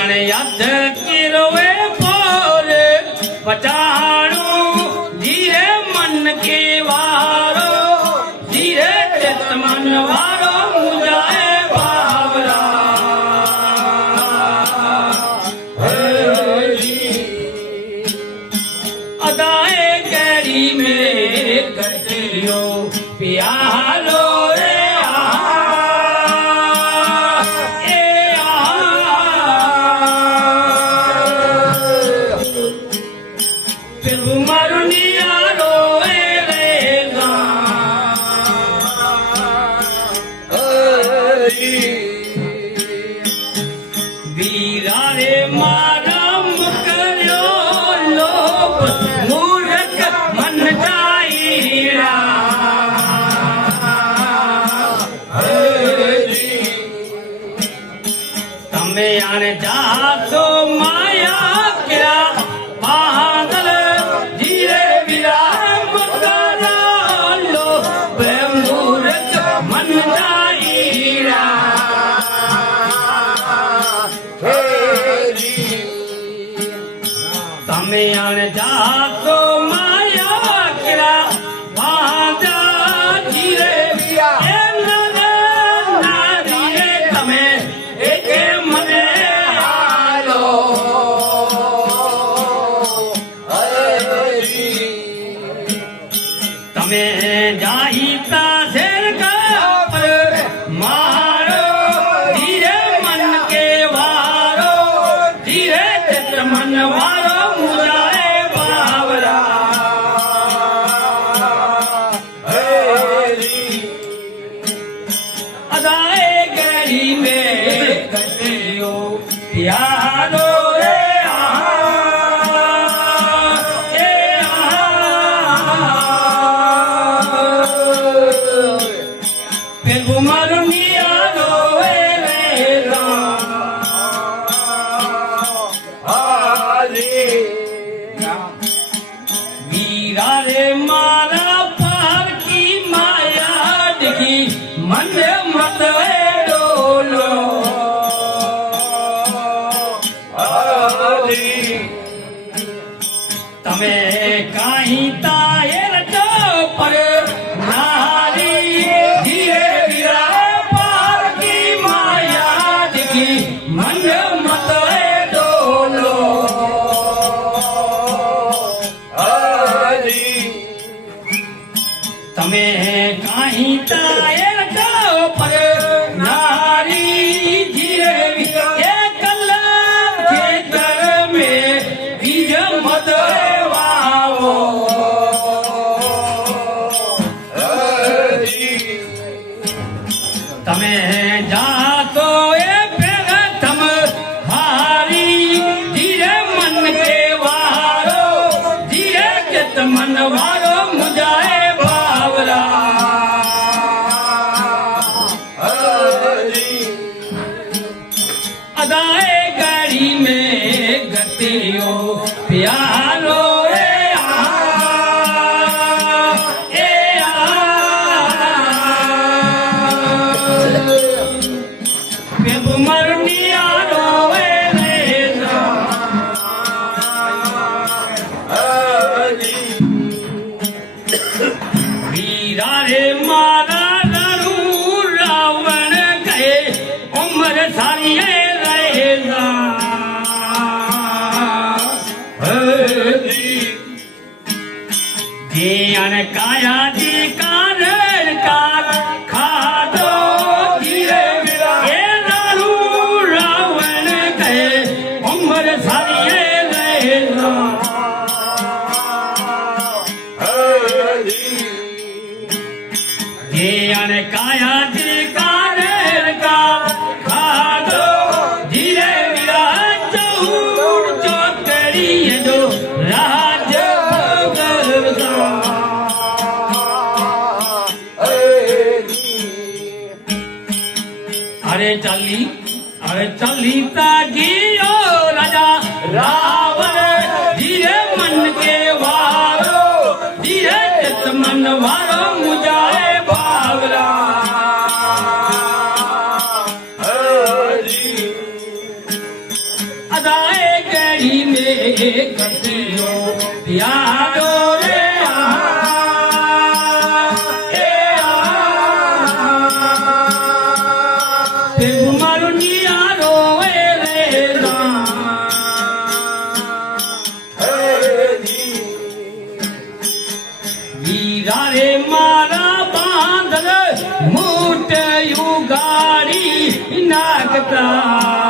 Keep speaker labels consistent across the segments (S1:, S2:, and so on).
S1: हाणे याद किरो पोर पचाणो धीरे मन के वारो। धीरे मन वारो मुंहिंजा बाबरा। अदाए कैरी में நானே ಬ್ರಹ್ಮಣ್ಯವಾದ मन मत प्यार અરે ચલિતા ગયો રાજા, રાવણ, ધીરે મન કે વારો, ધીરે ચત મન વારો મુજારે બાવરા. અદાએ ગળી મેં કટ્યો યાદો सकता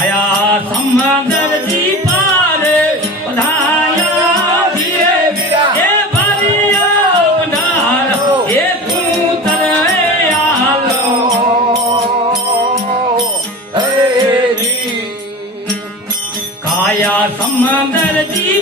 S1: આયા સમંદર જી પારે પધાયા જીએ એ ભારી આવનાર એ તું તને આલો હે કાયા સમંદર જી